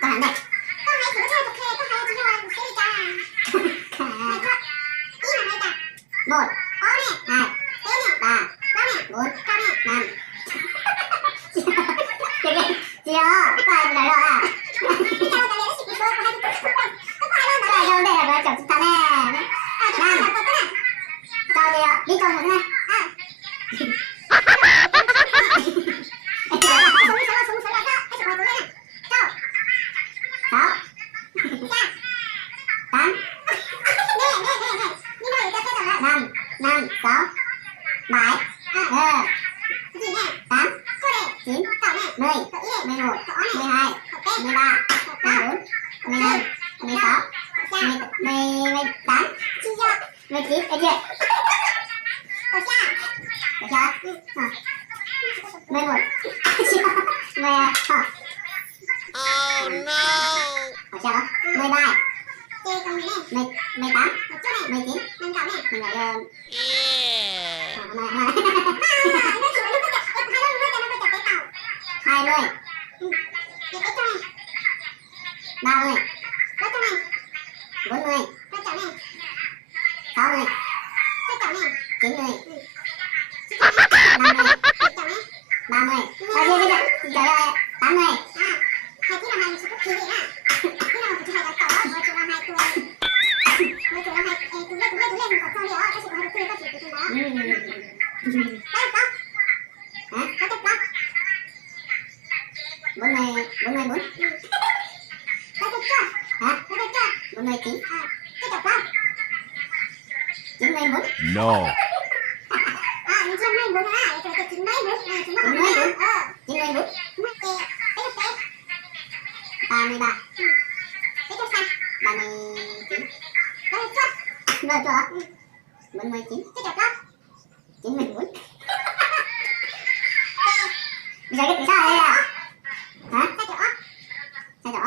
Có hẳn đây. Một, hai, ba, bốn, năm. Chưa, có ai đây rồi à? Đây đâu đây là chồng chúng ta nè. Năm. Cho đi chồng một này. Năm, sáu, bảy, tám, chín, mười, 11, 12, 13, 14, 15, 16, 18, 19, được chưa? Được chưa? 11, 12, Oh no! được chưa? 13, 18, 19, mình gọi Yeah! 20, 30, 40, 60, 90, 50, 30, trời ơi, 80. Bốn mươi bốn, hả? 49, 94, No! 94, 33, 39, rồi chưa? 49, 94. Bây giờ cái sao đây à? Hả? Sai chỗ.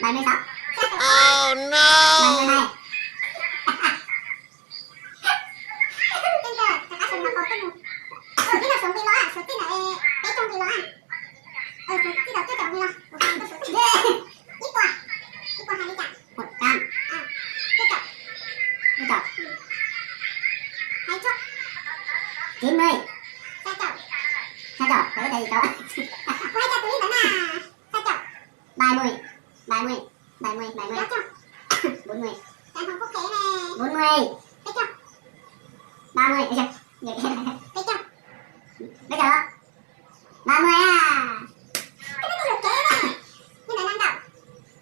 76. Oh no! 72. Chín mươi. Sai chỗ. Tới đây chỗ. 30. 40. 40. 30. 30. Được chưa? Bây giờ 30 à.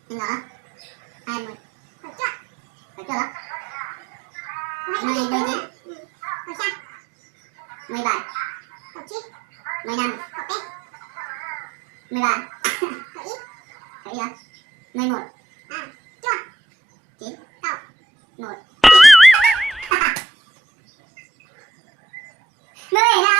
Nhưng đó 20. Được chưa đó? 19. 17. 15. 13. Thấy chưa? 11. 9. 1. 10 à.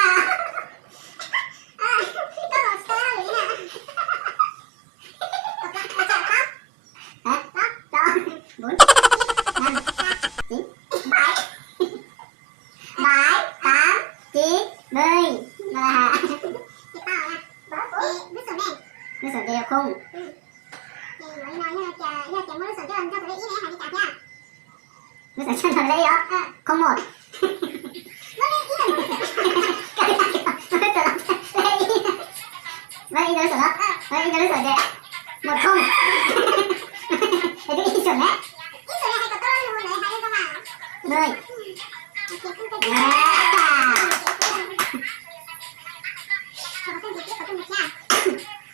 Hả? Đó. 4. 5. 9. 7. 8. 9. 10. Là nó sẵn cho không? Nó sẵn cho thằng đây đó. Không một. Vậy nó sẵn đó. Vậy nó sẵn đấy. Một không. Thế cái ý sẵn đấy. 10.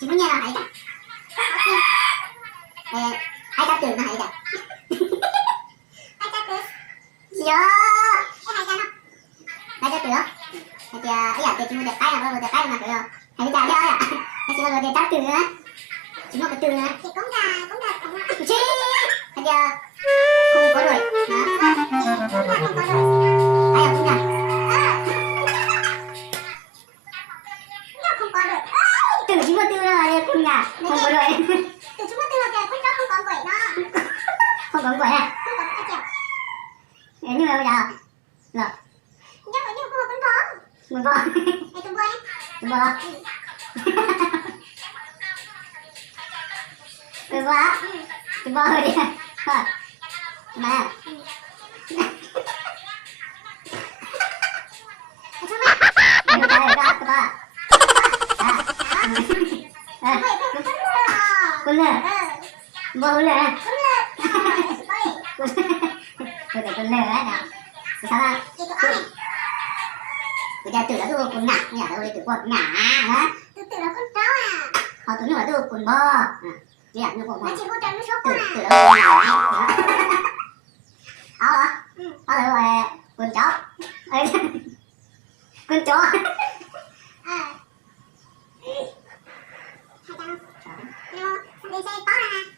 Chỉ muốn nghe là hay cả. Hai cá tường là hay cả. Chưa. Hai cá tường. Thì ấy à, chỉ muốn đẹp cái là đẹp cái mà phải không? Hay cái đấy à. Hay chỉ là đẹp cá tường á. Chỉ một cái tường á. Thì cũng là chi. Hay không có rồi. Không có rồi. Ai à cũng là. Từ 94 rồi con nhà không có rồi. Từ 94 là kìa, nó không có quẩy đó. Không có quẩy à? Không có quẩy kìa. Nhưng mà bây giờ rồi. Nhưng mà con có. Một con. Này tụi quay. Được bò. Được bò. Được bò rồi đi. Thôi. Mà. Được rồi, được bò. Quân lờ. Bò lờ. Quân lờ á nào. Sao là? Bây giờ từ đó tôi con ngả, nhà tôi từ con ngả hả? Từ đó con chó à? Họ từ nữa tôi con bò, chị ạ, như con bò. Chị con chó nó sốt à? Từ đó con ngả, áo hả? Áo là con chó, con chó. Hai trăm, đi xe có nè.